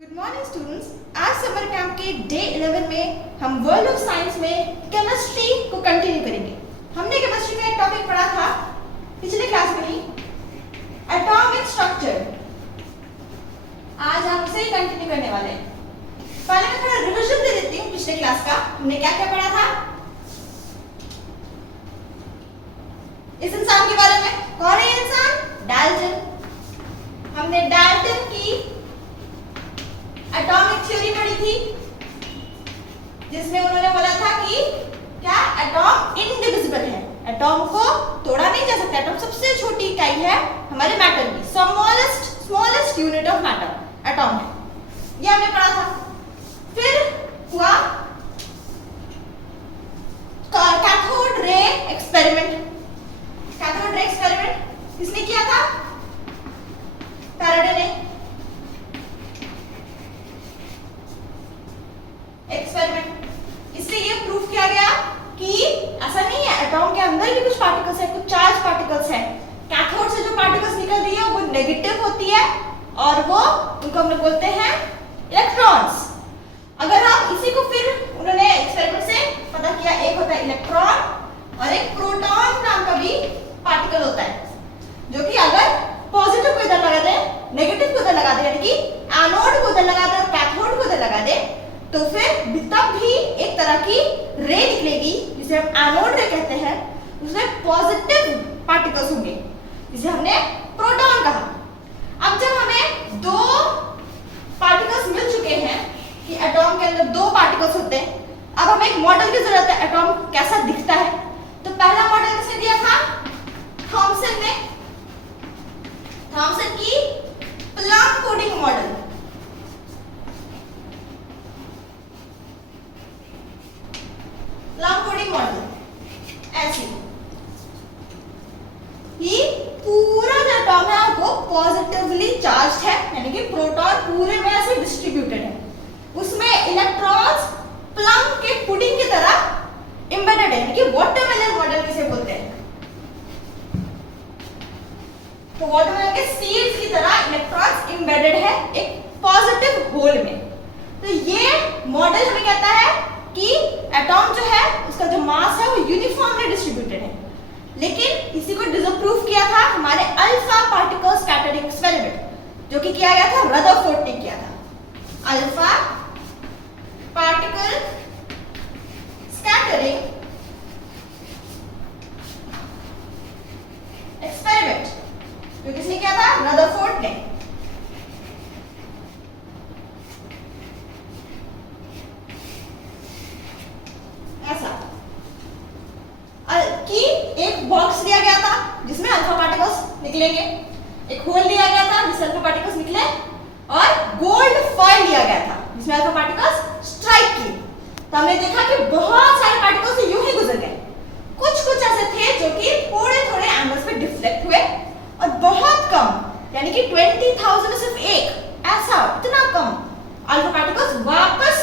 Good morning students. आज summer camp के day 11 में हम वर्ल्ड ऑफ साइंस में केमिस्ट्री को कंटिन्यू करेंगे। हमने केमिस्ट्री में एक टॉपिक पढ़ा था पिछले क्लास में ही, एटॉमिक स्ट्रक्चर। आज हम उसे ही कंटिन्यू करने वाले हैं। पहले मैं थोड़ा रिविजन दे देती हूँ पिछले क्लास का। हमने क्या क्या पढ़ा था इस इंसान के बारे में। कौन है ये इंसान? डाल्टन। हमने डाल्टन की एटॉमिक थ्योरी पढ़ी थी, जिसमें उन्होंने बोला था कि क्या एटॉम इनडिविजिबल है, एटॉम को तोड़ा नहीं जा सकता। एटॉम सबसे छोटी इकाई है हमारे मैटर की, smallest unit of matter atom है। ये हमने पढ़ा था। फिर हुआ cathode ray experiment. Cathode ray experiment किसने किया था? फैराडे ने। एक्सपेरिमेंट, इससे ये प्रूव किया गया कि ऐसा नहीं है, एटॉम के अंदर भी कुछ पार्टिकल्स है, कुछ चार्ज पार्टिकल्स है। कैथोड से जो पार्टिकल्स निकल रही है वो नेगेटिव होती है और वो उनको हम लोग बोलते हैं इलेक्ट्रॉन्स। अगर हम इसी को फिर उन्होंने एक्सपेरिमेंट से पता किया, एक होता है इलेक्ट्रॉन और एक प्रोटॉन नाम का भी पार्टिकल होता है, जो कि अगर पॉजिटिव को इधर लगा दे, नेगेटिव को इधर लगा दे, यानी कि एनोड को इधर लगा दे और कैथोड को इधर लगा दे, तो फिर तब भी एक तरह की रे निकलेगी जिसे हम एनोड रे कहते हैं। उसमें पॉजिटिव पार्टिकल्स होंगे जिसे हमने प्रोटॉन कहा। अब जब हमें दो पार्टिकल्स मिल चुके हैं कि एटॉम के अंदर दो पार्टिकल्स होते हैं, अब हमें एक मॉडल की जरूरत है एटॉम कैसा दिखता है। तो पहला मॉडल किसने दिया था? थॉमसन ने। थॉमसन की plum coding model. Plum coding model ऐसी ही पूरा जो एटॉम है वो पॉजिटिवली चार्ज्ड है, यानी कि प्रोटॉन पूरे में ऐसे डिस्ट्रीब्यूटेड है। उसमें इलेक्ट्रॉन्स प्लम के पुडिंग की तरह एम्बेडेड है, यानी कि वाटरमेलन मॉडल किसे बोलते हैं। तो वाटरमेलन के सीड्स की तरह इलेक्ट्रॉन्स एम्बेडेड है एक पॉजिटिव होल में। तो ये मॉडल हमें कहता है कि एटॉम जो है उसका जो मास है वो यूनिफॉर्मली डिस्ट्रीब्यूटेड है। लेकिन इसी को डिसअप्रूव किया था हमारे अल्फा पार्टिकल स्कैटरिंग एक्सपेरिमेंट, जो कि किया गया था रदरफोर्ड ने किया था। अल्फा पार्टिकल स्कैटरिंग एक्सपेरिमेंट, जो किसने किया था? रदरफोर्ड ने। ऐसा कि एक बॉक्स दिया गया था जिसमें अल्फा पार्टिकल्स निकलेंगे, एक होल दिया गया था जिसमें अल्फा पार्टिकल्स निकले, और गोल्ड फॉइल दिया गया था जिसमें अल्फा पार्टिकल्स स्ट्राइक किए। तो हमने देखा कि बहुत सारे पार्टिकल्स यूं ही गुजर गए। कुछ कुछ ऐसे थे जो कि थोड़े थोड़े एंगल्स पे डिफ्लेक्ट हुए, और बहुत कम, यानी कि 20,000 में सिर्फ एक, ऐसा इतना कम अल्फा पार्टिकल्स वापस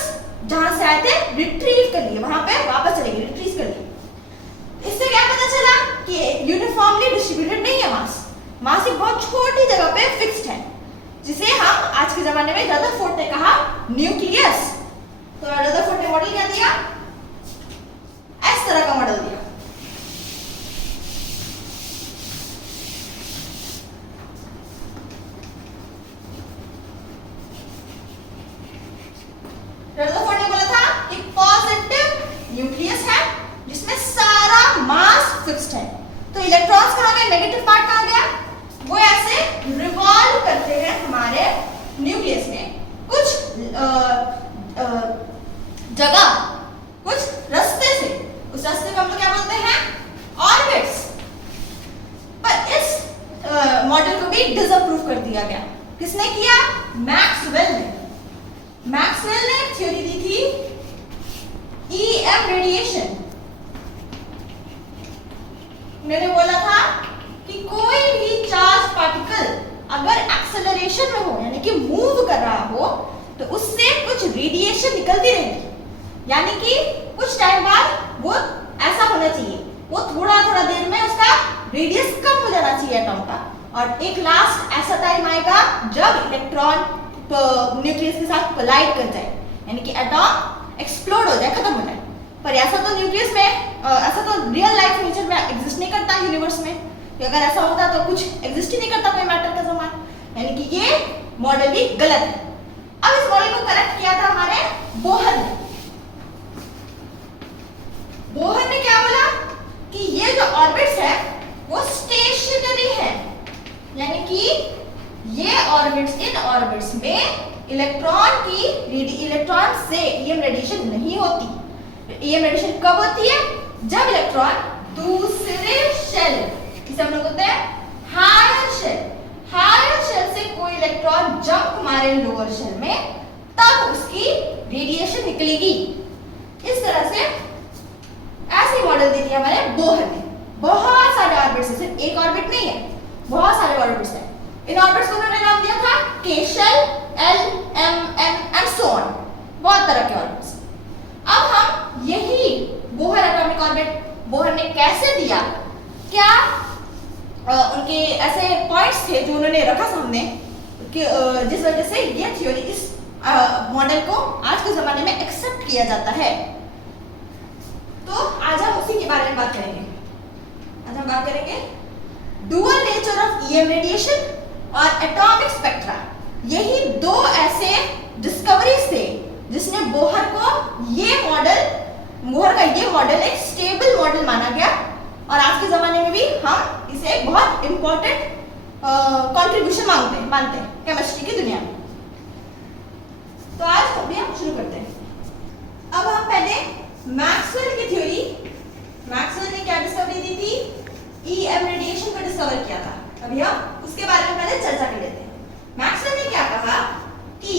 जहां से आए थे रिट्रीव कर लिए, वहां पे वापस चले गए, रिट्रीव कर लिए। इससे क्या पता चला कि यूनिफॉर्मली डिस्ट्रीब्यूटेड नहीं है मास। मास एक बहुत छोटी जगह पे फिक्स्ड है, जिसे हम आज के जमाने में रदरफोर्ड ने कहा न्यूक्लियस। तो रदरफोर्ड ने मॉडल क्या दिया? इस तरह का मॉडल दिया। रदरफोर्ड ने बोला था कि पॉजिटिव न्यूक्लियस है जिसमें सारा मास फिक्स्ड है। तो इलेक्ट्रॉन्स कहाँ गए? नेगेटिव पार्ट कहाँ गया? वो ऐसे रिवॉल्व करते हैं हमारे न्यूक्लियस में, कुछ जगह, कुछ रास्ते से। उस रास्ते को हम लोग क्या बोलते हैं? ऑर्बिट्स। पर इस मॉडल को भी डिसअप्रूव कर दिया गया। किसने किया? मैक्सवेल ने। मैक्सवेल ने थ्योरी दी थी ईएम रेडिएशन। उन्होंने बोला था कि कोई भी चार्ज पार्टिकल अगर एक्सेलरेशन में हो, यानी कि मूव कर रहा हो, तो उससे कुछ रेडिएशन निकलती रहेगी, यानी कि कुछ टाइम बाद वो ऐसा होना चाहिए, वो थोड़ा थोड़ा देर में उसका रेडियस कम हो जाना चाहिए एटॉम का, और एक लास्ट ऐसा टाइम आएगा जब इलेक्ट्रॉन न्यूक्लियस के साथ कोलाइड कर जाए, यानी कि एटॉम एक्सप्लोड हो जाए, खत्म हो जाए। पर ऐसा तो न्यूक्लियस में ऐसा तो रियल लाइफ नेचर में एग्जिस्ट नहीं करता यूनिवर्स में, कि अगर ऐसा होता तो कुछ एग्जिस्ट ही नहीं करता कोई मैटर का सामान, यानी कि ये मॉडल भी गलत है। अब इस मॉडल को करेक्ट किया था हमारे बोहर ने। बोहर ने क्या बोला कि ये जो ऑर्बिट्स है वो स्टेशनरी है, यानी कि ये ऑर्बिट्स, इन ऑर्बिट्स में इलेक्ट्रॉन से ईएम रेडिएशन नहीं होती। ईएम रेडिएशन कब होती है? जब इलेक्ट्रॉन दूसरे शेल, इसे हम लोग बोलते हैं हायर शेल से कोई इलेक्ट्रॉन जंप मारे लोअर शेल में, तब उसकी रेडिएशन निकलेगी। इस तरह से ऐसे मॉडल दे दिया हमारे बोहर ने। बहुत सारे ऑर्बिट्स हैं, सिर्फ एक ऑर्बिट नहीं है, बहुत सारे ऑर्बिट्स हैं। इन ऑर्बिट्स को उन्होंने नाम दिया था केशल, L, M, N and so on, बहुत तरह के ऑर्बिट्स। अब हम यही बोहर एटॉमिक ऑर्बिट बोहर ने कैसे दिया, क्या उनके ऐसे पॉइंट्स थे जो उन्होंने रखा सामने कि जिस वजह से ये थ्योरी, इस मॉडल को आज के जमाने में एक्सेप्ट किया जाता है। तो आज हम उसी के बारे में बात करेंगे। आज हम बात करेंगे dual nature of EM radiation और एटॉमिक स्पेक्ट्रा। यही दो ऐसे डिस्कवरीज थे जिसने बोहर का ये मॉडल एक स्टेबल मॉडल माना गया, और आज के जमाने में भी हम इसे एक बहुत इंपॉर्टेंट कंट्रीब्यूशन मानते हैं केमिस्ट्री की दुनिया में। तो आज हम शुरू करते हैं। अब हम पहले मैक्सवेल की थ्योरी, मैक्सवेल ने क्या डिस्कवरी दी थी? ईएम रेडिएशन को डिस्कवर किया था। अभी हम उसके बारे में पहले चर्चा कर लेते हैं। मैक्सवेल ने क्या कहा कि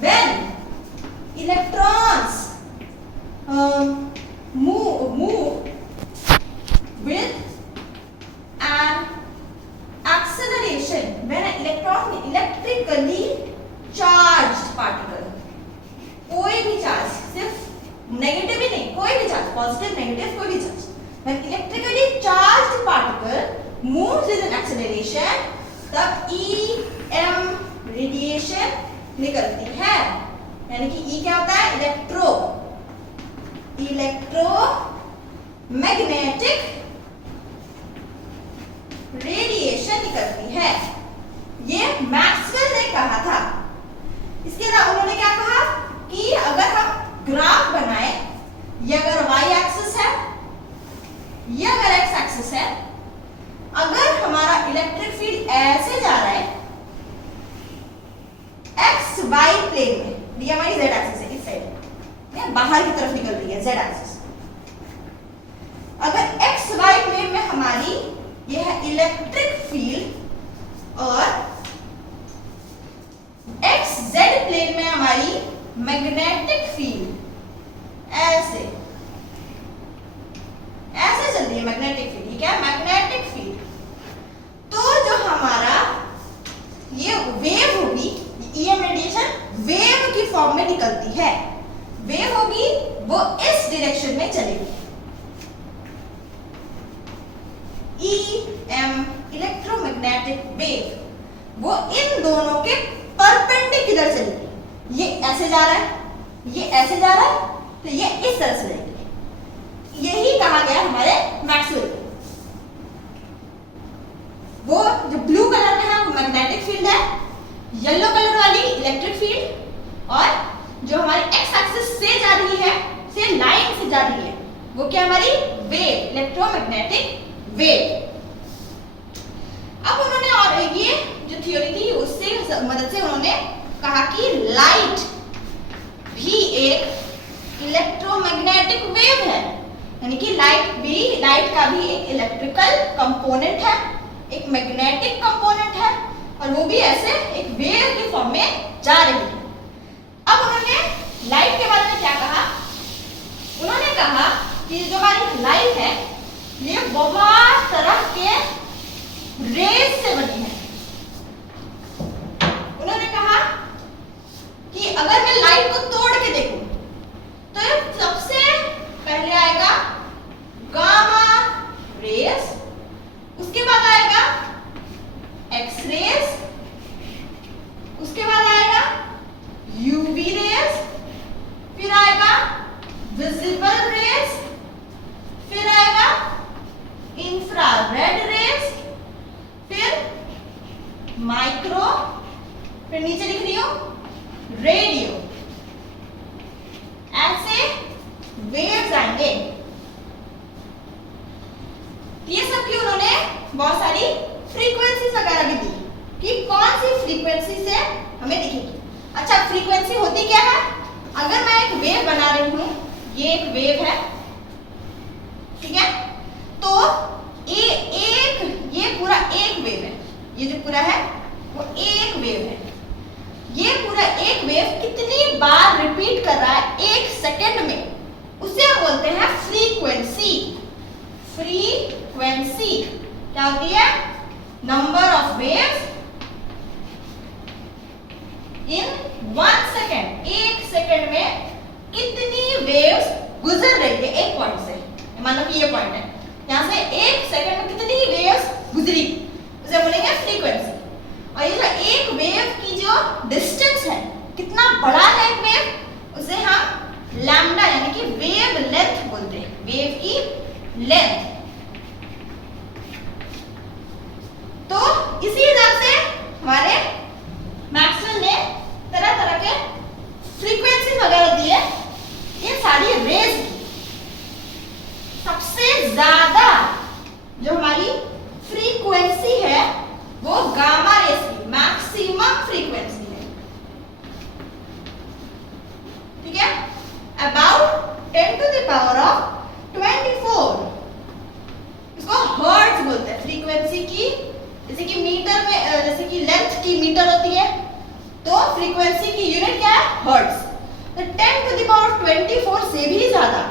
when electrons move with an acceleration, when an electron electrically charged particle, कोई भी चार्ज, सिर्फ नेगेटिव ही नहीं, कोई भी चार्ज, पॉजिटिव नेगेटिव कोई भी charge, when electrically charged particle moves with an acceleration, तब EM रेडिएशन निकलती है। यानी कि E क्या होता है? इलेक्ट्रोमैग्नेटिक रेडिएशन निकलती है। ये मैक्सवेल ने कहा था। इसके अलावा उन्होंने क्या कहा कि अगर हम ग्राफ बनाए, ये अगर y एक्सिस है, ये अगर x एक्सिस है, अगर हमारा इलेक्ट्रिक फील्ड ऐसे जा रहा है x y प्लेन में, ये हमारी z एक्सिस है, इस साइड बाहर की तरफ निकल रही है z एक्सिस, अगर x y प्लेन में हमारी ये है इलेक्ट्रिक फील्ड और x z प्लेन में हमारी मैग्नेटिक फील्ड, ऐसे चल रही है मैग्नेटिक फील्ड। ये क्या है? Magnetic field. तो जो हमारा ये वेव होगी, ईएम रेडिएशन वेव की फॉर्म में निकलती है। वेव होगी वो इस डायरेक्शन में चलेगी, ईएम इलेक्ट्रोमैग्नेटिक वेव, वो इन दोनों के परपेंडिकुलर चलेगी। ये ऐसे जा रहा है, ये ऐसे जा रहा है, तो ये इस तरह से जाएगी। यही कहा गया हमारे मैक्सवेल को। वो जो ब्लू कलर में है वो मैग्नेटिक फील्ड है, येलो कलर वाली इलेक्ट्रिक फील्ड, और जो हमारी एक्स एक्सिस से जा रही है, से लाइन से जा रही है, वो क्या हमारी वेव, इलेक्ट्रोमैग्नेटिक वेव। अब उन्होंने और ये जो थ्योरी थी उससे मदद से उन्होंने कहा कि लाइट भी एक इलेक्ट्रोमैग्नेटिक वेव है, यानी कि लाइट का भी एक इलेक्ट्रिकल कंपोनेंट है, एक मैग्नेटिक कंपोनेंट है, और वो भी ऐसे एक वेव की फॉर्म में जा रही है। अब उन्होंने लाइट के बारे में क्या कहा? उन्होंने कहा कि जो हमारी लाइट है ये बहुत तरह के रेज से बनी है। उन्होंने कहा कि अगर मैं लाइट को तोड़ के देखूं तो सबसे पहले आएगा गामा रेस, उसके बाद आएगा एक्स रेस, उसके बाद आएगा रेडियो, ऐसे वेव्स आएंगे। ये सब की उन्होंने बहुत सारी फ्रीक्वेंसीज वगैरह भी दी कि कौन सी फ्रीक्वेंसी से हमें दिखेगी। अच्छा, फ्रीक्वेंसी होती क्या है? अगर मैं एक वेव बना रही हूं, ये एक वेव है, ठीक है, तो ये पूरा एक वेव है, ये जो पूरा है वो एक वेव है। ये पूरा एक वेव कितनी बार रिपीट कर रहा है एक सेकंड में, उसे हम बोलते हैं फ्रीक्वेंसी। फ्रीक्वेंसी क्या होती है? Number of waves in 1 second. एक सेकंड में कितनी वेव्स गुजर रही है एक पॉइंट से। मान लो कि ये पॉइंट है, यहां से एक सेकंड में कितनी वेव्स गुजरी, उसे बोलेंगे फ्रीक्वेंसी। और ये जो एक वेव की जो डिस्टेंस है, कितना बड़ा है एक वेव, उसे हम लैम्डा यानी कि वेव लेंथ बोलते हैं, वेव की लेंथ। तो इसी हिसाब से हमारे मैक्सवेल ने तरह तरह के फ्रीक्वेंसीज वगैरह दिए। ये सारी रेज की सबसे ज्यादा जो हमारी फ्रीक्वेंसी है वो गामा रेज की मैक्सिमम फ्रीक्वेंसी है, ठीक है, about 10 to the power of 24। इसको हर्ट्ज बोलते हैं फ्रीक्वेंसी की। जैसे कि मीटर में, जैसे कि लेंथ की मीटर होती है, तो फ्रीक्वेंसी की यूनिट क्या है? हर्ट्ज। तो 10 to the power 24 से भी ज्यादा,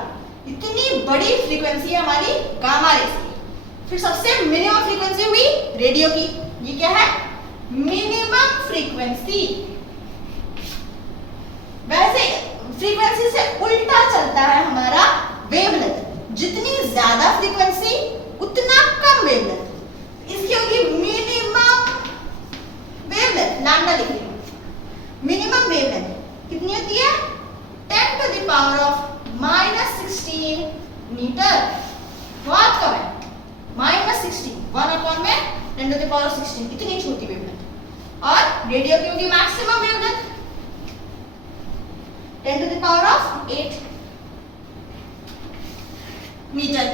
इतनी बड़ी फ्रीक्वेंसी है हमारी गामा रेज की। फिर सबसे मिनिमम फ्रीक्वेंसी हुई रेडियो की। ये क्या है? Minimum frequency. वैसे फ्रीक्वेंसी से उल्टा चलता है हमारा वेवलेंथ। जितनी ज्यादा फ्रीक्वेंसी उतना कम वेवलेंथ। इसकी होगी मिनिमम वेवलेंथ, लैम्डा लिख रही हूं। मिनिमम वेवलेंथ कितनी होती है? 10 to the power of -16 metre. बहुत कम है, -16, 1 अपॉन में 10 to the power of 16, इतनी छोटी वेवलेंथ। और रेडियो की होगी maximum wavelength 10 to the power of 8 metre.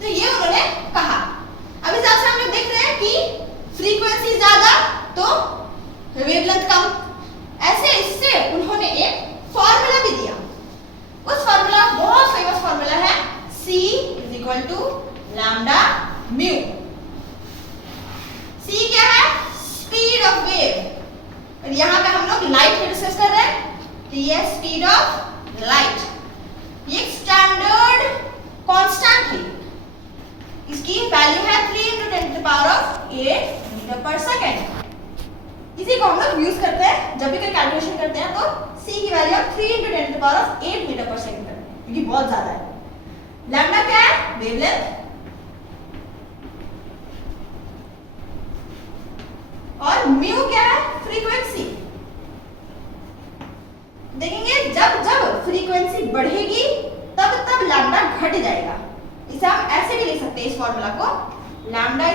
तो ये उन्होंने कहा। अब इस हिसाब से हम लोग देख रहे हैं कि फ्रीक्वेंसी ज्यादा तो वेवलेंथ कम। ऐसे इससे उन्होंने एक फॉर्मूला भी दिया। उस फॉर्मूला बहुत फेमस फॉर्मूला है, C = लैम्डा म्यू। C क्या है? Speed of wave. और यहां पे हम लोग लाइट को डिस्कस कर रहे हैं, तो ये स्पीड ऑफ लाइट। ये स्टैंडर्ड कांस्टेंट है, इसकी वैल्यू है 3 × 10⁸ मीटर पर सेकेंड। इसी को हम लोग यूज करते हैं जब भी कोई कैलकुलेशन करते हैं, तो C की वैल्यू हम 3 × 10⁸ मीटर पर सेकेंड करते हैं, क्योंकि बहुत ज्यादा है। लैम्डा क्या है? वेवलेंथ। और म्यू क्या है? फ्रीक्वेंसी। देखेंगे जब जब फ्रीक्वेंसी बढ़ेगी तब तब लैम्डा घट जाएगा। इसे हम ऐसे भी लिख सकते हैं, इस फॉर्मूला को लैम्डा =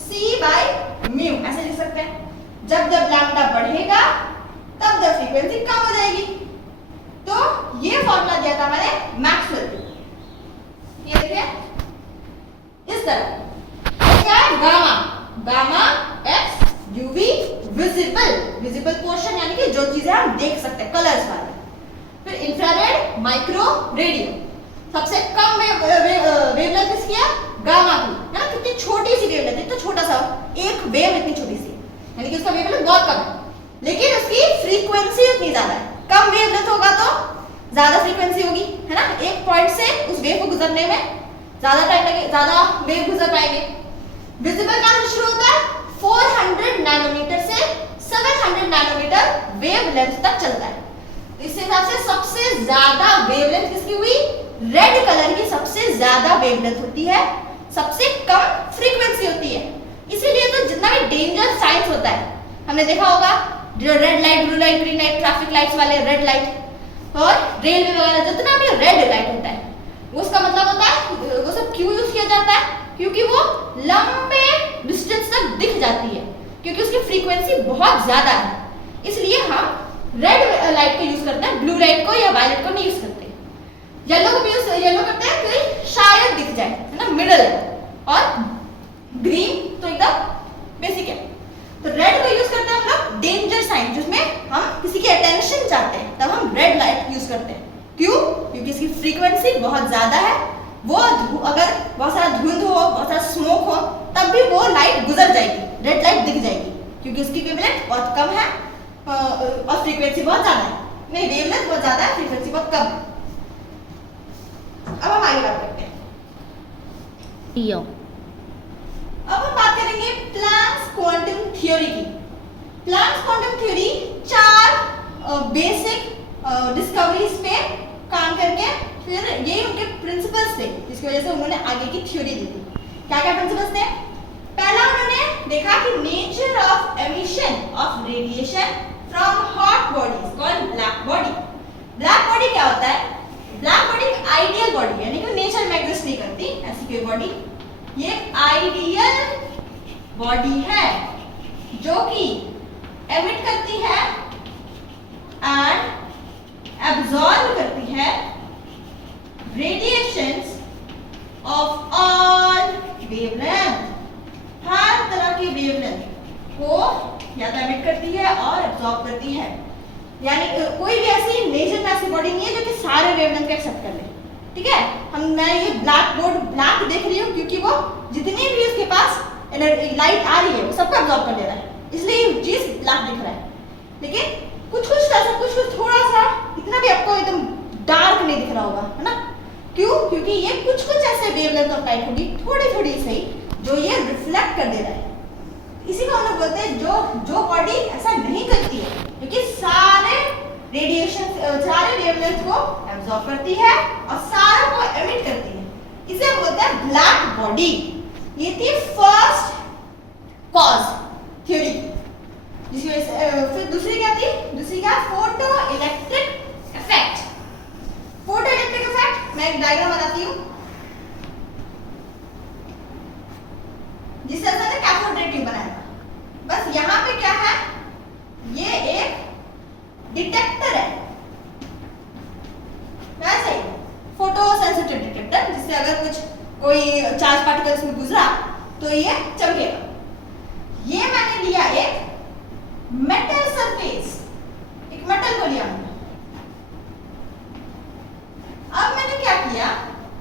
C/μ ऐसे लिख सकते हैं। जब जब लैम्डा बढ़ेगा तब जब फ्रीक्वेंसी कम हो जाएगी। तो ये फॉर्मूला दिया था हमारे मैक्सवेल ने। ये देखिए इस तरह क्या है? Gamma x UV visible portion यानी कि जो चीजें हम देख सकते हैं, कलर्स वाले। फिर इंफ्रारेड, माइक्रो, रेडियो। सबसे कम वेवलेंथ किसकी है? गामा की, है ना। कितनी छोटी सी वेवलेंथ, इतना छोटा सा एक वेव, इतनी छोटी सी, यानी कि उसका वेवलेंथ बहुत कम है, लेकिन उसकी फ्रीक्वेंसी इतनी ज्यादा है। कम वेवलेंथ होगा तो ज्यादा फ्रीक्वेंसी होगी, है ना। एक पॉइंट से उस वेव को गुजरने में ज्यादा टाइम लगे, ज्यादा वेव गुजर पाएंगे। विजिबल कहां से शुरू होता है? 400 नैनोमीटर से 700 नैनोमीटर वेवलेंथ तक चलता है। इस हिसाब से सबसे ज्यादा वेवलेंथ किसकी हुई? रेड कलर की सबसे ज्यादा वेवलेंथ होती है, सबसे कम फ्रीक्वेंसी होती है। इसीलिए तो जितना भी डेंजर साइंस होता है, हमने देखा होगा जो red light, blue light, green light, traffic lights वाले रेड लाइट और रेलवे वगैरह जितना भी रेड लाइट होता है, उसका मतलब होता है वो सब क्यों यूज किया जाता है? क्योंकि वो लंबे डिस्टेंस तक दिख जाती है, क्योंकि उसकी फ्रीक्वेंसी बहुत ज्यादा है। इसलिए हम रेड लाइट को यूज करते हैं, ब्लू लाइट को या वायलेट को नहीं यूज करते। येलो को भी येलो करते हैं कि शायद दिख जाए, है ना, मिडल है। और ग्रीन तो एकदम बेसिक है। तो रेड को यूज करते हैं हम लोग डेंजर साइन, जिसमें हम किसी की अटेंशन चाहते हैं, तब हम रेड लाइट यूज करते हैं। क्यों? क्योंकि इसकी फ्रीक्वेंसी बहुत ज्यादा है। वो अगर बहुत सारा धुंध हो, बहुत सारा स्मोक हो, तब भी वो लाइट गुजर जाएगी, रेड लाइट दिख जाएगी, क्योंकि उसकी वेवलेंथ बहुत कम है और फ्रीक्वेंसी बहुत ज्यादा है। नहीं, वेवलेंथ बहुत ज्यादा है, फ्रीक्वेंसी बहुत कम है। अब हम आगे बात करते हैं। अब हम बात करेंगे प्लैंक्स क्वांटम थ्योरी की। Planck's quantum theory 4 basic discoveries पे काम करके फिर ये उनके प्रिंसिपल्स थे, जिसकी वजह से उन्होंने आगे की थ्योरी दी थी। क्या क्या प्रिंसिपल्स थे? पहला उन्होंने देखा कि nature of emission of radiation from hot bodies called black body. Black body क्या होता है? ब्लैक बॉडी एक आइडियल बॉडी है, यानी कि नेचर में एग्जिस्ट नहीं करती ऐसी कोई बॉडी। ये आइडियल बॉडी है जो कि एमिट करती है एंड एब्जॉर्ब करती है रेडिएशंस ऑफ ऑल वेवलेंथ, हर तरह की वेवलेंथ को या तो एमिट करती है और एब्जॉर्ब करती है। यानी कोई भी ऐसी नेचर में ऐसी बॉडी नहीं है जो कि सारे वेवलेंथ को एक्सेप्ट कर ले। ठीक है, मैं ये ब्लैक बोर्ड ब्लैक देख रही हूँ क्योंकि वो जितनी भी उसके पास लाइट आ रही है वो सबको एब्जॉर्ब कर ले रहा है, इसलिए ये चीज ब्लैक दिख रहा है। लेकिन कुछ ऐसा कुछ थोड़ा सा, इतना भी आपको एकदम डार्क नहीं दिख रहा होगा, है ना? क्यों? क्योंकि ये कुछ ऐसे वेवलेंथ ऑफ लाइट होगी, थोड़ी सही, जो ये रिफ्लेक्ट कर दे रहा है। इसी को हम लोग बोलते हैं जो बॉडी ऐसा नहीं करती है, क्योंकि सारे रेडिएशन सारे वेवलेंथ को एब्जॉर्ब करती है और सारा को एमिट करती है, इसे हम बोलते हैं ब्लैक बॉडी। ये थी फर्स्ट कॉज थ्योरी। जिसकी वजह से फिर दूसरी क्या थी? दूसरी क्या? Photo electric effect. Photo electric effect मैं एक डायग्राम बनाती हूँ, जिससे हमने कैथोड रे ट्यूब बनाया था। बस यहाँ पे क्या है? ये एक डिटेक्टर है, वैसे ही फोटो सेंसिटिव डिटेक्टर, जिससे अगर कुछ कोई चार्ज पार्टिकल्स में गुजरा तो ये चमकेगा। ये मैंने लिया एक मेटल सरफेस, एक मेटल को लिया मैंने। अब मैंने क्या किया?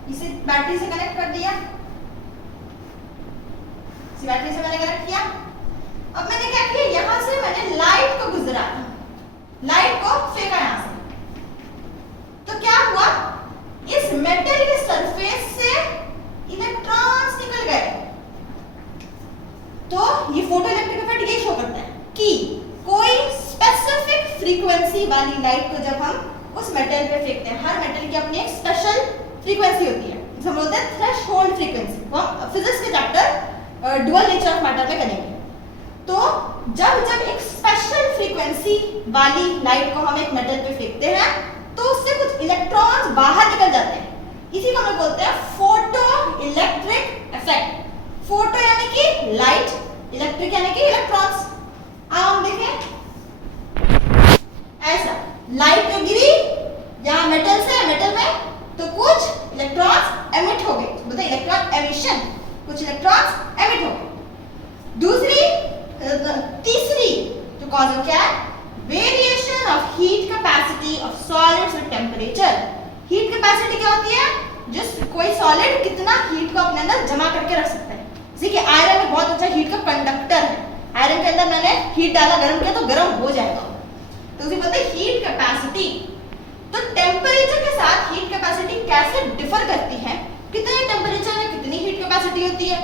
इसे बैटरी से कनेक्ट कर दिया, इसे बैटरी से मैंने कनेक्ट किया। अब मैंने क्या किया? यहां से मैंने लाइट को गुजरा, लाइट को फेंका यहां से। तो क्या हुआ? इस मेटल के सरफेस से इलेक्ट्रॉन्स निकल गए। तो ये फोटो इलेक्ट्रिक इफेक्ट ये शो करता है कि कोई स्पेसिफिक फ्रीक्वेंसी वाली लाइट को जब हम उस मेटल पे फेंकते हैं, हर मेटल की अपनी एक स्पेशल फ्रीक्वेंसी होती है, जिसे हम बोलते हैं थ्रेशोल्ड फ्रीक्वेंसी। वो हम फिजिक्स के chapter dual nature of matter में करेंगे। तो जब एक स्पेशल फ्रीक्वेंसी वाली लाइट को हम एक मेटल पे फेंकते हैं तो उससे कुछ इलेक्ट्रॉन्स बाहर निकल जाते हैं। इसी को हम बोलते हैं फोटो इलेक्ट्रिक इफेक्ट। फोटो यानी कि लाइट, इलेक्ट्रिक यानी कि इलेक्ट्रॉन्स। हम देखें ऐसा, लाइट जो गिरी यहाँ मेटल से मेटल में, तो कुछ इलेक्ट्रॉन्स एमिट हो गए, बोलते हैं इलेक्ट्रॉन एमिशन, कुछ इलेक्ट्रॉन्स एमिट हो गए। तीसरी जो कॉज है क्या है? Variation of heat capacity of solids with temperature. Heat capacity क्या होती है? जिस कोई सॉलिड कितना हीट को अपने अंदर जमा करके रख सकता है। जैसे कि आयरन में बहुत अच्छा हीट का कंडक्टर है, आयरन के अंदर मैंने हीट डाला, गर्म किया तो गर्म हो जाएगा, तो उसे बोलते हैं हीट कैपेसिटी। तो टेम्परेचर के साथ हीट कैपेसिटी कैसे डिफर करती है, कितने टेम्परेचर में कितनी हीट कैपेसिटी होती है,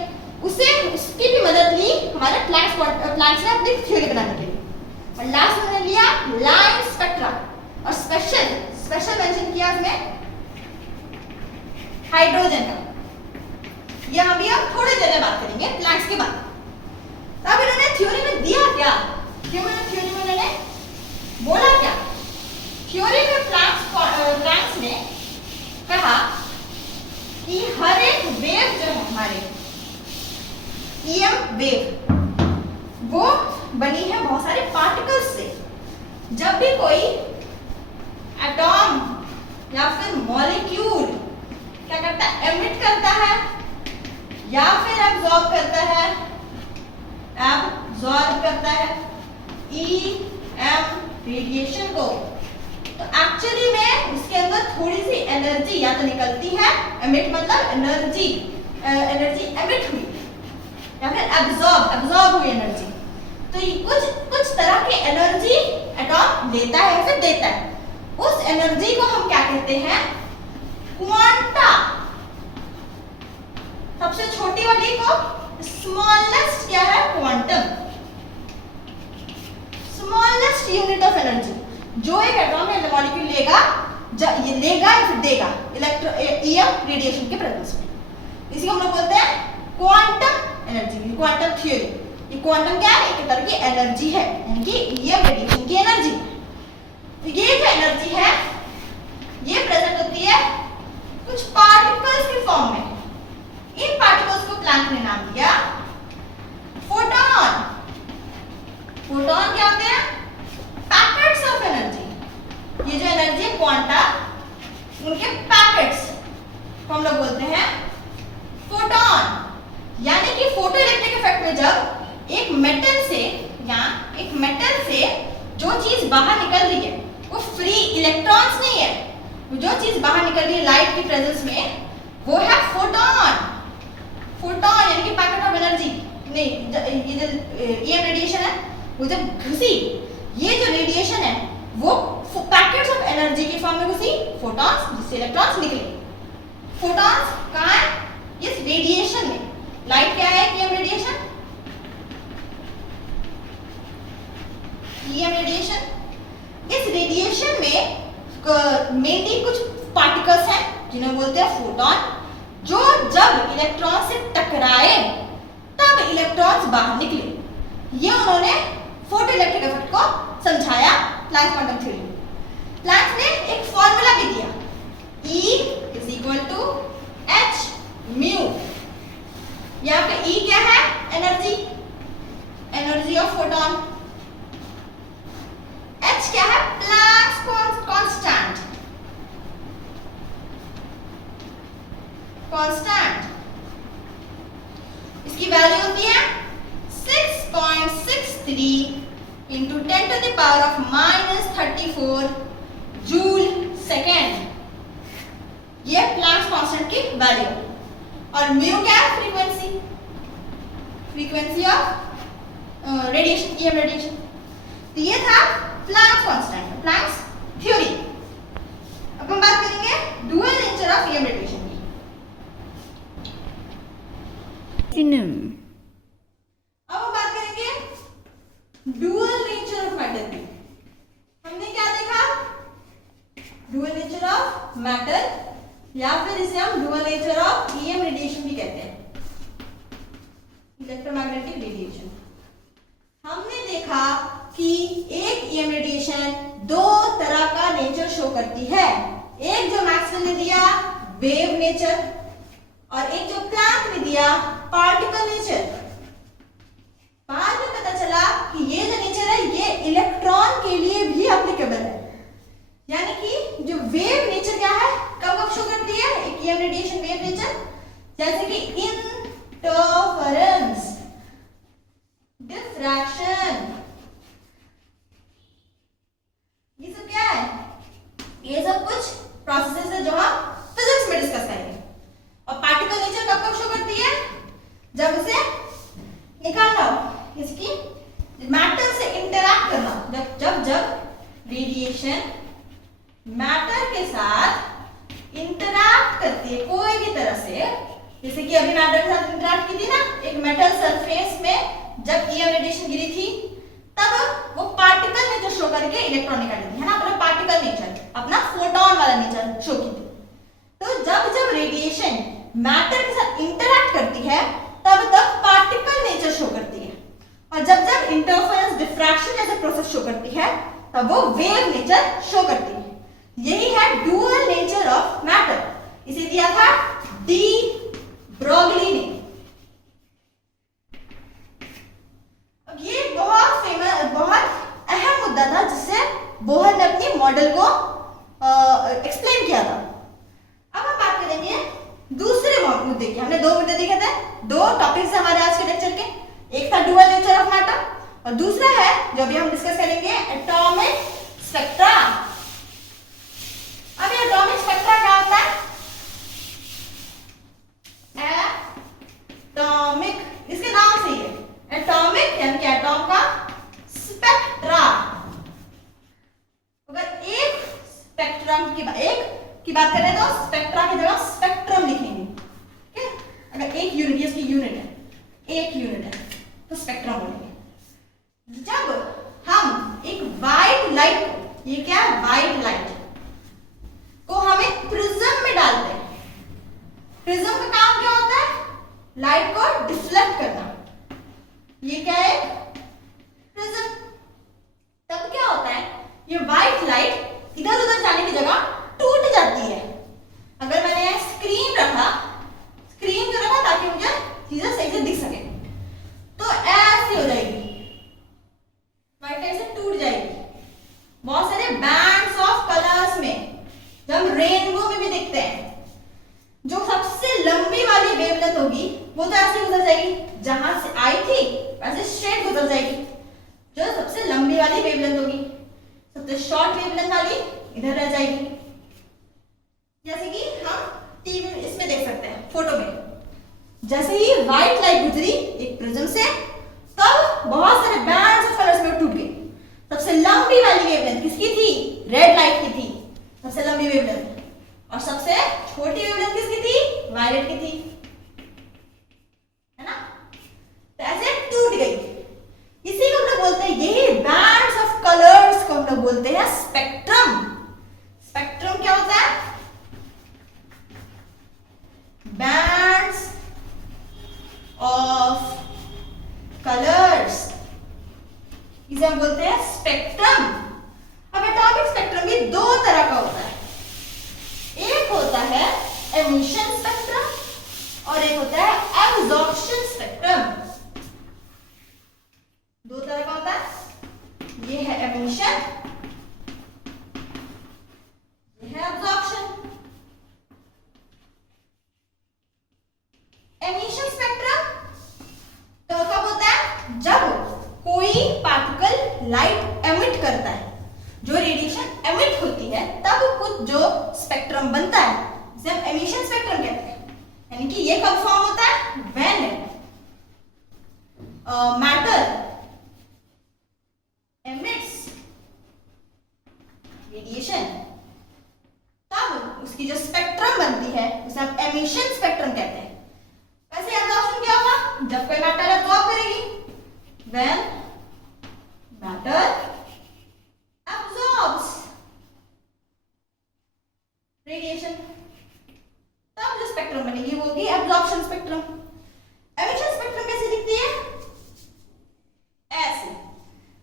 उसकी भी मदद ली हमारे प्लैंक्स ने अपनी थ्योरी बनाने के लिए। और लास्ट में लिया लाइन स्पेक्ट्रा, और स्पेशल मेंशन किया उसमें हाइड्रोजन का। यह अभी हम थोड़ी देर में बात करेंगे प्लैंक्स के बाद। अब इन्होंने थ्योरी में दिया क्या? थ्योरी में इन्होंने बोला क्या? थ्योरी में प्लैंक्स ने कहा कि हर एक वेव जो है हमारे ईएम वेव, वो बनी है बहुत सारे पार्टिकल्स से। जब भी कोई एटॉम या फिर मॉलिक्यूल क्या करता है, एमिट करता है या फिर एब्जॉर्ब करता है, एब्जॉर्ब करता है EM रेडिएशन को, तो एक्चुअली में उसके अंदर थोड़ी सी एनर्जी या तो निकलती है, एमिट मतलब एनर्जी, एनर्जी एमिट हुई या फिर एब्जॉर्ब हुई एनर्जी। तो ये कुछ तरह की एनर्जी एटॉम लेता है या फिर देता है। उस एनर्जी को हम क्या कहते हैं, क्वांटा। सबसे छोटी वाली को स्मॉलेस्ट क्या है, quantum, smallest unit of energy जो एक एटॉम या मॉलिक्यूल लेगा, ये लेगा या फिर देगा EM रेडिएशन के प्रेजेंस में। इसी को हम लोग बोलते हैं क्वांटम एनर्जी, क्वांटम थ्योरी। ये क्वांटम क्या है, एक तरह की एनर्जी है, यानी कि EM रेडिएशन की एनर्जी। तो ये जो एनर्जी है ये प्रेजेंट होती है कुछ पार्टिकल्स के फॉर्म में। इन पार्टिकल्स को प्लैंक ने नाम दिया फोटॉन। फोटॉन क्या होते हैं, पैकेट्स ऑफ एनर्जी। ये जो एनर्जी है क्वांटा, उनके पैकेट्स को हम लोग बोलते हैं फोटॉन। यानी कि फोटो इलेक्ट्रिक इफेक्ट में जब एक मेटल से जो चीज बाहर निकल रही है वो फ्री इलेक्ट्रॉन्स नहीं है, जो चीज बाहर निकल रही है लाइट की प्रेजेंस में वो है फोटॉन। फोटॉन यानी कि पैकेट ऑफ एनर्जी। नहीं, ये जो EM रेडिएशन है वो जब घुसी, ये जो रेडिएशन है वो पैकेट्स ऑफ एनर्जी के फॉर्म में घुसी, फोटॉन्स, जिससे इलेक्ट्रॉन्स निकले। फोटॉन्स कहाँ है, इस रेडिएशन में। लाइट क्या है, EM रेडिएशन, EM रेडिएशन। इस रेडिएशन में मेनली कुछ पार्टिकल्स हैं जिन्हें बोलते हैं फोटॉन, जो जब इलेक्ट्रॉन से टकराए तब इलेक्ट्रॉन्स बाहर निकले। ये उन्होंने फोटो इलेक्ट्रिक इफेक्ट को समझाया प्लैंक क्वांटम थ्योरी में। प्लैंक ने एक फॉर्मूला भी दिया, E = H म्यू। यहाँ पे E क्या है, energy, energy of photon. H क्या है, प्लैंक्स कांस्टेंट, कांस्टेंट। इसकी वैल्यू होती है 6.63 into 10⁻⁻34 जूल सेकेंड। ये प्लैंक्स कांस्टेंट की वैल्यू। और म्यू क्या है, frequency, frequency of radiation, EM radiation. तो ये था प्लैंक्स कांस्टेंट, प्लैंक्स थ्योरी। अब हम बात करेंगे dual nature of EM radiation की। अब हम बात करेंगे डुअल नेचर ऑफ मैटर की। हमने क्या देखा, डुअल नेचर ऑफ मैटर, या फिर इसे हम dual nature of EM radiation भी कहते हैं, इलेक्ट्रोमैग्नेटिक रेडिएशन। हमने देखा कि एक EM रेडिएशन दो तरह का नेचर शो करती है, एक जो मैक्सवेल ने दिया वेव नेचर, और एक जो प्लैंक ने दिया पार्टिकल नेचर। बाद में पता चला कि ये जो नेचर है ये इलेक्ट्रॉन के लिए भी एप्लीकेबल है। यानी कि जो वेव नेचर क्या है, कब कब शो करती है, एक EM रेडिएशन वेव नेचर, जैसे कि इंटरफेरेंस, डिफ्रैक्शन, ये सब क्या है, ये सब कुछ प्रोसेसेस है जो हम फिजिक्स में डिस्कस करेंगे। और पार्टिकल नेचर कब कब शो करती है, जब उसे निकालना हो, इसकी मैटर से इंटरैक्ट करना, जब रेडिएशन मैटर के साथ इंटरैक्ट करती है कोई भी तरह से, जैसे कि अभी मैटर के साथ इंटरैक्ट की थी ना, एक मेटल सरफेस में जब EM रेडिएशन गिरी थी तब वो पार्टिकल नेचर शो करके इलेक्ट्रॉन निकाली थी, है ना, अपना पार्टिकल नेचर, अपना फोटॉन वाला नेचर शो की थी। तो जब रेडिएशन मैटर के साथ इंटरैक्ट करती है तब पार्टिकल नेचर शो करती है, और जब इंटरफेरेंस, डिफ्रैक्शन जैसे प्रोसेस शो करती है तब वो वेव नेचर शो करती है। यही है डुअल नेचर ऑफ मैटर। इसे दिया था डी ब्रोगली ने। अब ये बहुत फेमस, बहुत अहम मुद्दा था जिससे बोहर ने अपनी मॉडल को एक्सप्लेन किया था। अब हम बात करेंगे दूसरे मुद्दे की। हमने 2 मुद्दे देखे थे, 2 टॉपिक्स हमारे आज के लेक्चर के, एक था डुअल नेचर ऑफ मैटर और दूसरा है जो अभी हम डिस्कस करेंगे एटॉमिक स्पेक्ट्रा। अब ये एटॉमिक स्पेक्ट्रा क्या होता है? एटॉमिक, इसके नाम से ही है एटॉमिक, यानी कि एटॉम का स्पेक्ट्रा। अगर एक स्पेक्ट्रम की बात करें तो स्पेक्ट्रा की जगह स्पेक्ट्रम लिखेंगे, ठीक है? अगर एक यूनिट, इसकी यूनिट है, एक यूनिट है तो स्पेक्ट्रम बोलेंगे। जब हम एक वाइट लाइट को, ये क्या है, वाइट लाइट को हम एक प्रिज्म में डालते हैं। प्रिज्म का काम क्या होता है? लाइट को डिफ्लेक्ट करना। ये क्या है? प्रिज्म। तब क्या होता है, ये व्हाइट लाइट इधर उधर जाने की जगह टूट जाती है। अगर मैंने स्क्रीन रखा, स्क्रीन क्यों रखा? ताकि मुझे चीजें सही से दिख सके, तो ऐसी हो जाएगी, व्हाइट लाइट से टूट जाएगी। बहुत सारे बैंड्स ऑफ कलर्स में, जब हम रेनबो में भी देखते हैं, जो सबसे लंबी वाली वेवलेंथ होगी वो तो ऐसे गुजर जाएगी, जहां से आई थी वैसे स्ट्रेट गुजर जाएगी। जो सबसे लंबी वाली वेवलेंथ होगी, सबसे शॉर्ट वेवलेंथ वाली इधर रह जाएगी। जैसे कि हम टीवी इसमें देख सकते हैं, फोटो में, जैसे ही व्हाइट लाइट गुजरी एक प्रिज्म से, तब बहुत सारे बैंड्स ऑफ कलर्स में टूट गई। सबसे लंबी वाली वेवलेंथ किसकी थी? रेड लाइट की थी, सबसे लंबी वेवलेंथ। और सबसे छोटी वेवलेंथ किसकी थी? वायलेट की थी, है ना? तो ऐसे टूट गई। इसी को हम लोग बोलते हैं, यही बैंड्स ऑफ कलर्स को हम लोग बोलते हैं स्पेक्ट्रम। स्पेक्ट्रम क्या होता है? बैंड्स ऑफ कलर्स, इसे हम बोलते हैं स्पेक्ट्रम। अब एटॉमिक स्पेक्ट्रम भी 2 तरह का होता है। एक होता है एमिशन स्पेक्ट्रम और एक होता है एब्जॉर्प्शन स्पेक्ट्रम। 2 तरह का होता है, ये है एमिशन, ये है एब्जॉर्प्शन। एमिशन स्पेक्ट्रम तो कब होता है? जब कोई पार्टिकल लाइट एमिट करता है, जो रेडिएशन एमिट होती है, तब कुछ जो स्पेक्ट्रम बनता है, जिसे हम एमिशन स्पेक्ट्रम कहते हैं। यानी कि ये कब फॉर्म होता है? व्हेन मैटर एमिट्स रेडिएशन, तब उसकी जो स्पेक्ट्रम बनती है उसे हम एमिशन स्पेक्ट्रम कहते हैं। वैसे एब्जॉर्प्शन क्या होगा? जब कोई मैटर एब्जॉर्ब करेगी, व्हेन मैटर absorbs radiation, तब जो स्पेक्ट्रम बनेगी वो होगी एब्जॉर्प्शन स्पेक्ट्रम। एमिशन स्पेक्ट्रम कैसे दिखती है? ऐसे,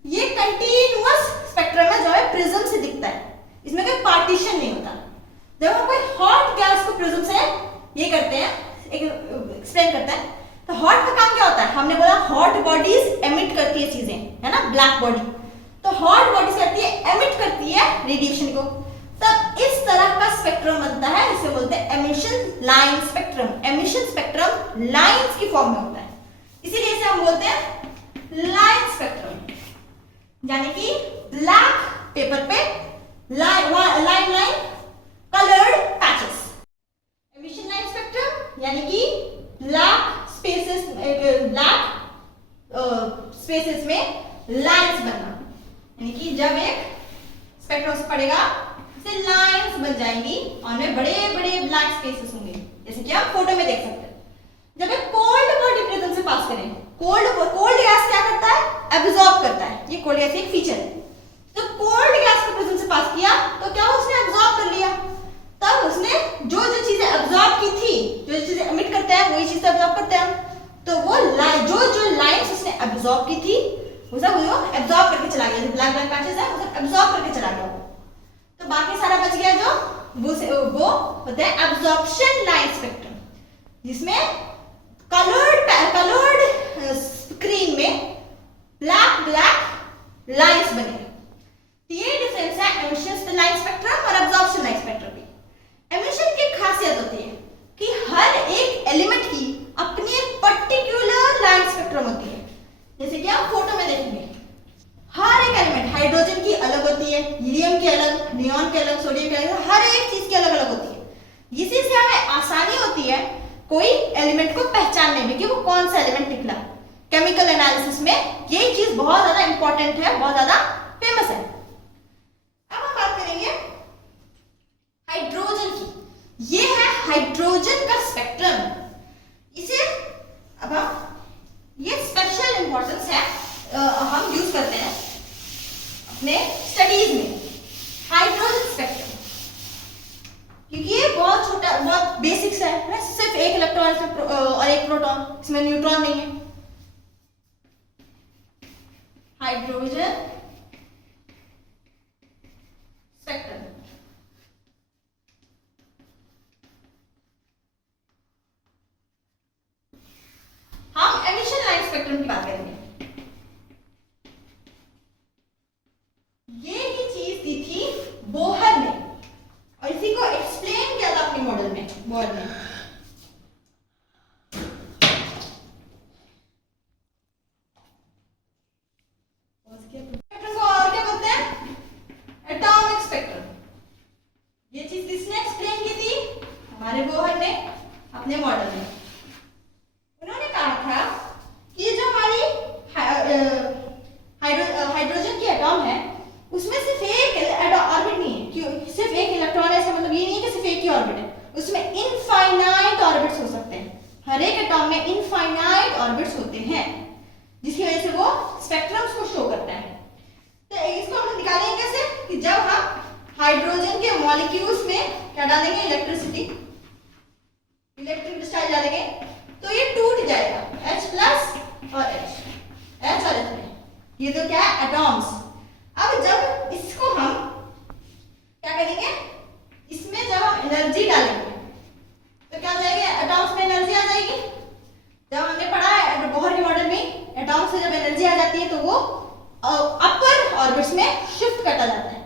ये कंटीन्यूअस स्पेक्ट्रम है जो है प्रिज्म से दिखता है, इसमें कोई पार्टीशन नहीं होता। जब हम कोई हॉट गैस को प्रिज्म से ये करते हैं, एक्सप्लेन करते हैं, तो हॉट का काम क्या होता है? हमने बोला हॉट बॉडीज एमिट करती है चीजें, है ना, ब्लैक बॉडी। तो हॉट बॉडी करती है, एमिट करती है रेडिएशन को, तब इस तरह का स्पेक्ट्रम बनता है, इसे बोलते हैं emission line spectrum. Emission spectrum lines की फॉर्म में होता है, इसीलिए इसे हम बोलते हैं लाइन स्पेक्ट्रम। यानी कि ब्लैक पेपर पे line line coloured patches. Emission line spectrum यानी कि ब्लैक स्पेसेस में लाइंस बनना, यानी कि जब एक स्पेक्ट्रम से पड़ेगा इसे लाइंस बन जाएंगी और उनमें बड़े बड़े ब्लैक स्पेसेस होंगे, जैसे कि आप फोटो में देख सकते हैं। जब एक कोल्ड बॉडी प्रिज्म से पास करें, कोल्ड गैस क्या करता है? एब्जॉर्ब करता है। ये कोल्ड गैस एक फीचर है। जब कोल्ड गैस को प्रिज्म से पास किया तो क्या उसने एब्जॉर्ब कर लिया, तब उसने जो जो चीजें एब्जॉर्ब की थी, जो चीजें एमिट करते हैं वही चीजें एब्जॉर्ब करते हैं, तो वो जो लाइंस उसने एब्जॉर्ब की थी वो सब वो एब्जॉर्ब करके चला गया। जो ब्लैक पैचेस है वो सब एब्जॉर्ब करके चला गया, तो बाकी सारा बच गया जो वो होता है एब्जॉर्प्शन लाइन स्पेक्ट्रम, जिसमें कलर्ड स्क्रीन में ब्लैक लाइंस बने। तो ये डिफरेंस नियॉन के अलग, सोडियम के अलग, हर एक चीज की अलग अलग होती है। इसी से हमें आसानी होती है कोई एलिमेंट को पहचानने में कि वो कौन सा एलिमेंट निकला। केमिकल एनालिसिस में ये चीज बहुत ज्यादा इंपॉर्टेंट है, बहुत ज्यादा फेमस है। अब हम बात करेंगे हाइड्रोजन की। ये है हाइड्रोजन का स्पेक्ट्रम। इसे अब हम ये स्पेशल इंपॉर्टेंस है, हम यूज करते हैं अपने स्टडीज में हाइड्रोजन स्पेक्ट्रम, क्योंकि ये बहुत छोटा, बहुत बेसिक्स है, सिर्फ एक इलेक्ट्रॉन और एक प्रोटॉन, इसमें न्यूट्रॉन नहीं है। हाइड्रोजन स्पेक्ट्रम हम एमिशन लाइन स्पेक्ट्रम की बात करेंगे। ये ही चीज दी थी बोहर ने और इसी को एक्सप्लेन किया था अपने मॉडल में बोहर ने। स्पेक्ट्रम को और क्या बोलते हैं? Atomic spectrum. ये चीज किसने एक्सप्लेन की थी? हमारे बोहर ने अपने मॉडल में। उन्होंने कहा था कि जो हमारी हाइड्रोजन की एटॉम है उसमें सिर्फ एक ऑर्बिट नहीं है, क्यों सिर्फ एक इलेक्ट्रॉन है, इसका मतलब ये नहीं है कि सिर्फ एक ही ऑर्बिट है, उसमें इनफाइनाइट ऑर्बिट्स हो सकते हैं। हर एक एटॉम में इनफाइनाइट ऑर्बिट्स होते हैं, जिसकी वजह से वो स्पेक्ट्रम्स को शो करता है। तो इसको हम निकालेंगे कैसे कि जब हम हाइड्रोजन के मॉलिक्यूल्स में क्या डालेंगे? इलेक्ट्रिसिटी, इलेक्ट्रिक डिस्चार्ज डालेंगे तो ये टूट जाएगा, H प्लस और H और H में, ये तो क्या है? एटॉम्स। अब जब इसको हम क्या करेंगे, इसमें जब हम एनर्जी डालेंगे तो क्या हो जाएगा? एटॉम्स में एनर्जी आ जाएगी। जब हमने पढ़ा है बोहर के मॉडल में, एटॉम्स से जब एनर्जी आ जाती है तो वो अपर ऑर्बिट्स में शिफ्ट करता जाता है,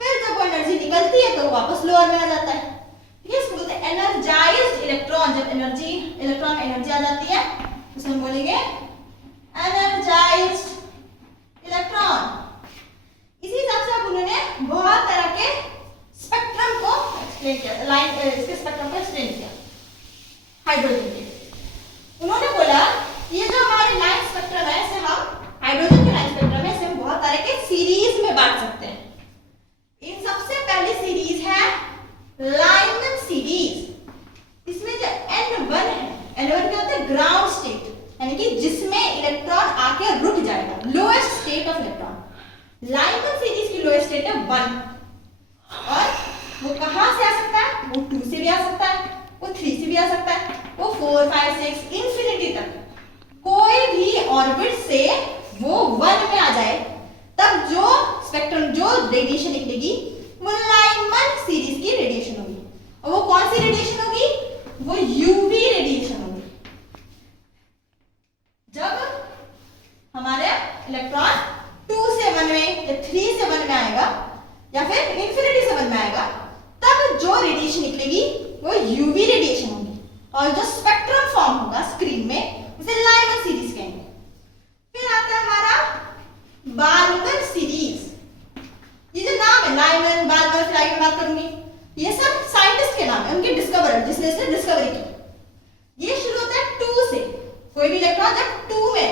फिर जब वो एनर्जी निकलती है तो वो वापस लोअर में आ जाता है। ठीक है, इसको बोलते हैं एनर्जाइज्ड इलेक्ट्रॉन। जब एनर्जी, इलेक्ट्रॉन में एनर्जी आ जाती है उसे हम बोलेंगे एनर्जाइज्ड इलेक्ट्रॉन। इसी हिसाब से अब उन्होंने बहुत तरह के स्पेक्ट्रम को एक्सप्लेन किया, लाइन इसके स्पेक्ट्रम को एक्सप्लेन किया हाइड्रोजन के। उन्होंने बोला ये जो हमारे लाइन स्पेक्ट्रम है, इसे हम हाइड्रोजन के लाइन स्पेक्ट्रम है, इसे हम बहुत तरह के सीरीज में बांट सकते हैं। इन सबसे पहली सीरीज है लाइमन सीरीज। इसमें जो N1 है, N1 क्या होता है? ग्राउंड स्टेट, यानी कि जिसमें इलेक्ट्रॉन आके रुक जाएगा, lowest state of electron. Lyman series की लोएस्ट स्टेट है 1, और वो कहां से आ सकता है? वो 2 से भी आ सकता है, वो 3 से भी आ सकता है, वो 4, 5, 6 इंफिनिटी तक कोई भी ऑर्बिट से वो 1 में आ जाए, तब जो स्पेक्ट्रम, जो रेडिएशन निकलेगी वो लाइमन सीरीज की रेडिएशन होगी। और वो कौन सी रेडिएशन होगी? वो यूवी रेडिएशन होगी। जब हमारे इलेक्ट्रॉन 2 से 1 में या 3 से 1 में आएगा या फिर इंफिनिटी से 1 में आएगा, तब जो रेडिएशन निकलेगी वो यूवी रेडिएशन होगी, और जो स्पेक्ट्रम फॉर्म होगा स्क्रीन में उसे लाइमन सीरीज कहेंगे। फिर आता है हमारा बाल्मर सीरीज। ये जो नाम है लाइमन, बाल्मर, फिर आगे बात करूंगी, ये सब साइंटिस्ट के नाम है, उनके डिस्कवरर, जिसने इसे डिस्कवरी की। ये शुरू होता है 2 से। कोई भी इलेक्ट्रॉन जब 2 में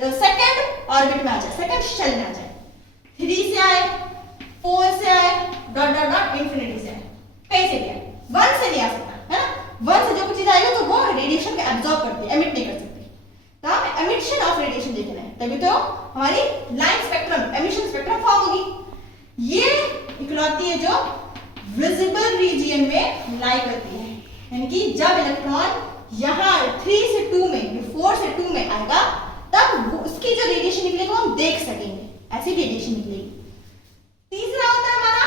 सेकंड ऑर्बिट में आ जाए, सेकंड शेल में आ जाए, 3 से आए, 4 से आए, डॉट डॉट डॉट इंफिनिटी से आए, कहीं से भी आए, 1 से नहीं आ सकता है ना। 1 से जो कुछ चीज आएगा तो वो रेडिएशन को एब्जॉर्ब करती है, एमिट नहीं कर सकती। तो हम एमिशन ऑफ रेडिएशन देखना है, तभी तो हमारी line spectrum, emission spectrum form होगी। ये इकलौती है जो विजिबल रीजियन में लाई करती है, यानी कि जब इलेक्ट्रॉन यहाँ 3 से 2 में, 4 से 2 में आएगा, तब उसकी जो रेडिएशन निकलेगी वो हम देख सकेंगे, ऐसी रेडिएशन निकलेगी। तीसरा होता है हमारा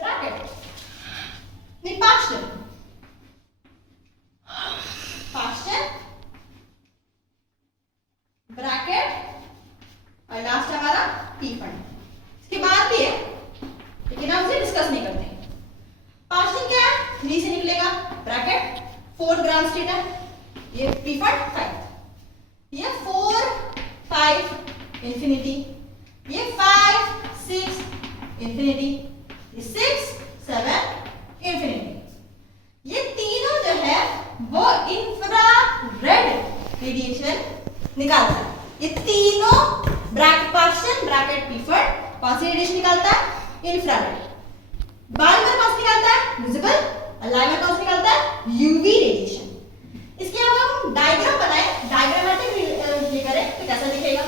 ब्रैकेट, नहीं पास्चर, पास्चर, ब्रैकेट, और लास्ट हमारा पी फंड। इसके बाद भी है लेकिन हम इसे डिस्कस नहीं करते। पास्चर क्या है? 3 से निकलेगा, ब्रैकेट 4 ग्राम स्टेट है, ये पी फंड 5, ये 4, 5 इंफिनिटी, ये 5, 6 इंफिनिटी, 6 7 इंफिनिटी। ये तीनों जो है वो इंफ्रारेड रेडिएशन निकालता है। ये तीनों पास्टन ब्रैकेट पीफर्ड कौन सी रेडिएशन निकालता है? इंफ्रारेड। बाल्मर कौन सी निकालता है? विजिबल। और लाइमर कौन सी निकालता है? UV radiation. इसके अब हम डायग्राम बनाए, डायग्रामेटिक ये करें तो कैसा दिखेगा?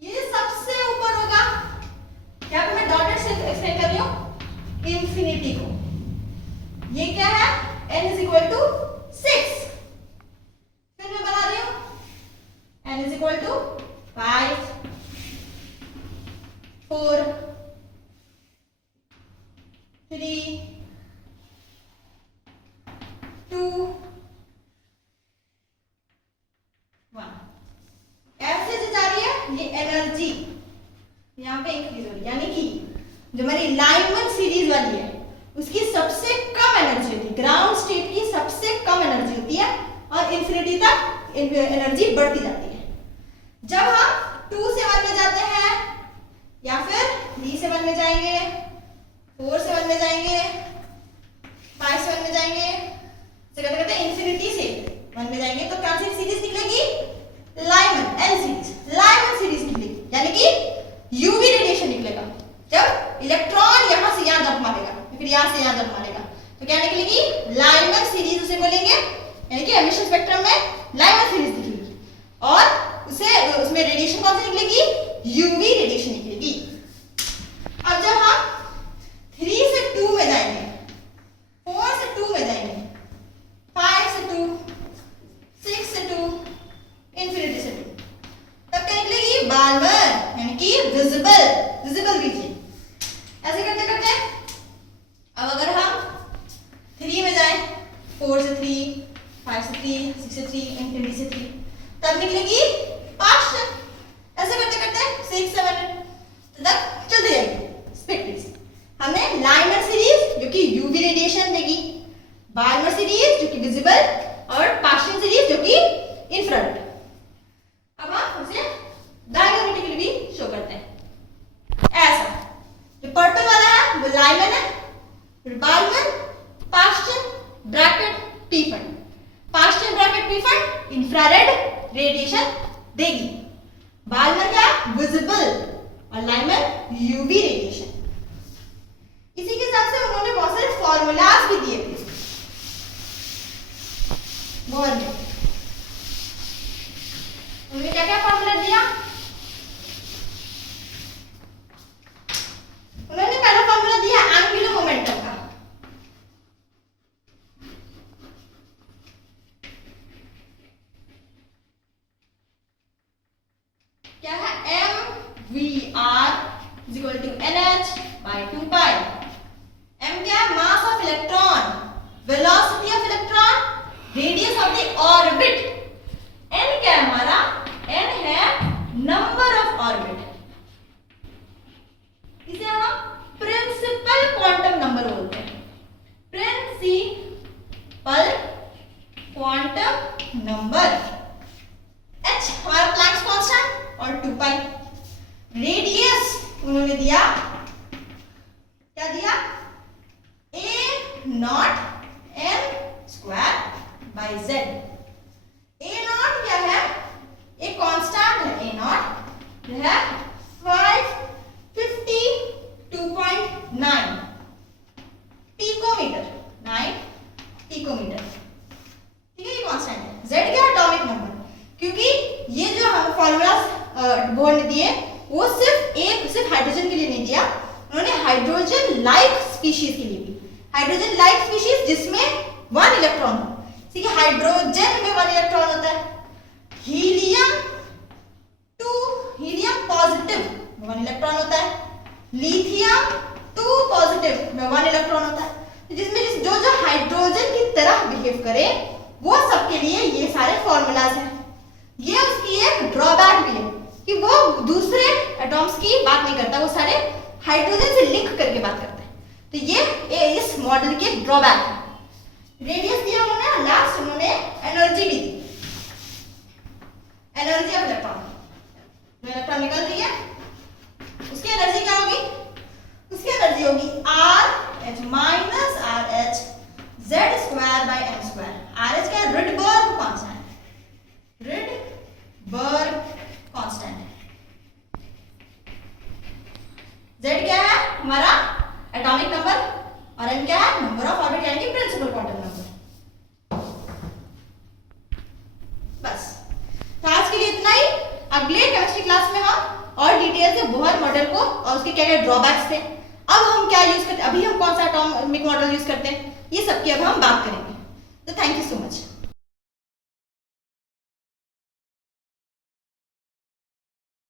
ये सबसे ऊपर होगा, क्या मैं डॉटेड से एक्सप्लेन कर रही हूं इंफिनिटी को। ये क्या है? n is equal to 6। फिर मैं बना रही हूं n is equal to 5 4 3 2 1। ऐसे जो जा रही है ये एनर्जी यहाँ पे इंक्रीज हो रही है, यानी कि जो हमारी लाइमन सीरीज वाली है उसकी सबसे कम एनर्जी होती है, ग्राउंड स्टेट की सबसे कम एनर्जी होती है और इंफिनिटी तक एनर्जी बढ़ती जाती है। जब हम 2 से 1 में जाते हैं या फिर 3 से 1 में जाएंगे, 4 से 1 में जाएंगे, 5 से 1 में जाएंगे, करते करते इंफिनिटी से 1 में जाएंगे तो कौन सी सीरीज निकलेगी? Lyman L series. Lyman series निकलेगी, यानी कि यूवी रेडिएशन निकलेगा। जब इलेक्ट्रॉन यहां से यहां जंप मारेगा फिर यहां से यहां जंप मारेगा तो क्या निकलेगी? लाइमन सीरीज उसे बोलेंगे, यानी कि एमिशन स्पेक्ट्रम में लाइमन सीरीज निकलेगी। और उसमें रेडिएशन कौन सी निकलेगी? यूवी रेडिएशन निकलेगी। अब जब हम 3 से 2 में जाएंगे, 4 से 2 में जाएंगे, 5 से 2, 6 से 2, इंफिनिटी से 2, तब क्या निकलेगी? बाल्मर, यानी कि विजिबल रीजन। ऐसे करते करते अब अगर हम 3 में जाएं, 4 से 3, 5 से 3, 6 से 3, इंफिनिटी से 3, तब निकलेगी पास्टन। ऐसे करते करते 6 7 तक चलते जाएंगे स्पेक्ट्रस। हमने लाइमर सीरीज जो कि यूवी रेडिएशन देगी, बाल्मर सीरीज जो कि विजिबल और पास्टन सीरीज जो कि इंफ्रारेड। अब हम उसे डायग्रामेटिकली भी शो करते हैं। ऐसा जो पर्पल वाला है वो लाइमर है, फिर Balmer, Paschen Brackett Pfund. Paschen Brackett Pfund infrared radiation देगी, बाल्मर क्या? विजिबल, और लाइमर यूवी रेडिएशन। इसी के हिसाब से उन्होंने बहुत सारे फॉर्मूलाज भी दिए थे बोर में। उन्होंने क्या क्या फॉर्मूला दिया? उन्होंने पहला फॉर्मूला दिया एंगुलर मोमेंटम का। क्या है? mvr is equal to nh by 2 pi। m क्या है? Mass of electron, velocity of electron, radius of the orbit. n क्या है हमारा? n है नंबर ऑफ ऑर्बिट। इसे हम प्रिंसिपल क्वांटम नंबर बोलते हैं, प्रिंसिपल क्वांटम नंबर। h हमारा प्लैंक्स कांस्टेंट और 2 पाई। रेडियस उन्होंने दिया, क्या दिया? a not n square by z। a not क्या है? एक कांस्टेंट है a नॉट, जो है 552.9 पिकोमीटर, 9 पिकोमीटर। ठीक है, ये कांस्टेंट है। z क्या? Atomic number. क्योंकि ये जो हम फॉर्मूला बोर्ड ने दिए वो सिर्फ हाइड्रोजन के लिए नहीं दिया, उन्होंने हाइड्रोजन लाइक स्पीशीज के लिए भी। हाइड्रोजन लाइक स्पीशीज जिसमें 1 इलेक्ट्रॉन हो। ठीक है, हाइड्रोजन में 1 इलेक्ट्रॉन होता है, हीलियम पॉजिटिव में 1 इलेक्ट्रॉन होता है, लिथियम 2 पॉजिटिव में 1 इलेक्ट्रॉन होता है। जिसमें जो हाइड्रोजन की तरह बिहेव करे वो सबके लिए ये सारे फॉर्मूलाज हैं। ये उसकी एक ड्रॉबैक भी है कि वो दूसरे एटॉम्स की बात नहीं करता, वो सारे हाइड्रोजन से लिंक करके बात करता है। तो ये इस मॉडल की एक ड्रॉबैक है। रेडियस दिया उन्होंने और लास्ट उन्होंने एनर्जी भी दी, एनर्जी ऑफ इलेक्ट्रॉन। जो इलेक्ट्रॉन निकल रही है उसकी एनर्जी क्या होगी? उसकी एनर्जी होगी RH minus RH Z²/m²। RH क्या है? Rydberg constant, Rydberg constant. Z क्या है? हमारा एटॉमिक नंबर, और m क्या है? नंबर ऑफ ऑर्बिट यानी कि प्रिंसिपल क्वांटम नंबर। बस, तो आज के लिए इतना ही। अगले केमिस्ट्री क्लास में हम और डिटेल से बोहर मॉडल को और उसके क्या क्या ड्रॉबैक्स थे, अब हम क्या यूज करते हैं, अभी हम कौन सा एटॉमिक मॉडल यूज करते हैं, ये सब की अब हम बात करेंगे। तो थैंक यू सो मच।